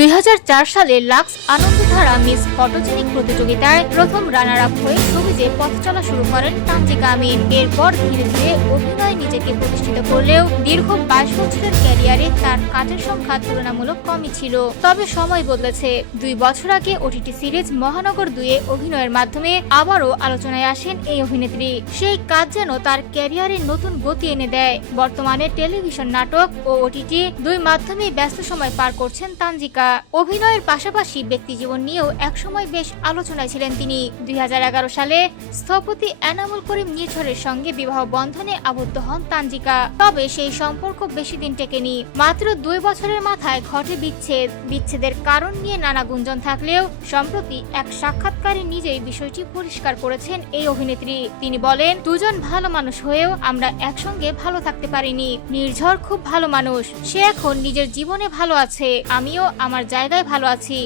2004 সালে lux Anandadhara miss photogenic প্রতিযোগিতায় প্রথম রানার আপ হয়ে সবুজে পথ চলা শুরু করেন তানজিকা আমিন। এরপর ধীরে ধীরে অভিনয়ে নিজেকে প্রতিষ্ঠিত করলেও দীর্ঘ 22 বছরের ক্যারিয়ারে তার কাজের সংখ্যা তুলনামূলক কমই ছিল। তবে সময় বদলেছে। 2 বছর আগে ওটিটি সিরিজ মহানগর 2-এ অভিনয়ের মাধ্যমে আবারও আলোচনায় আসেন এই অভিনেত্রী। সেই কাজ যেন তার ক্যারিয়ারে নতুন গতি এনে দেয়। বর্তমানে টেলিভিশন, নাটক ও ওটিটি দুই মাধ্যমেই ব্যস্ত সময় পার করছেন তানজিকা। অভিনয়ের পাশাপাশি ব্যক্তিজীবন নিয়েও একসময় বেশ আলোচনায় ছিলেন তিনি। 2011 সালে স্থপতি এনামুল করিম নির্ঝরের সঙ্গে বিবাহ বন্ধনে আবদ্ধ হন তানজিকা। তবে সেই সম্পর্ক বেশি দিন টেকেনি। মাত্র 2 বছরের মাথায় ঘটে বিচ্ছেদ। বিচ্ছেদের কারণ নিয়ে নানা গুঞ্জন থাকলেও সম্প্রতি এক সাক্ষাৎকারে নিজেই বিষয়টি পরিষ্কার করেছেন এই অভিনেত্রী। তিনি বলেন, দুজন ভালো মানুষ হয়েও আমরা একসঙ্গে ভালো থাকতে পারিনি। নির্ঝর খুব ভালো মানুষ, সে এখন নিজের জীবনে ভালো আছে, আমিও আমার জায়গায় ভালো আছি।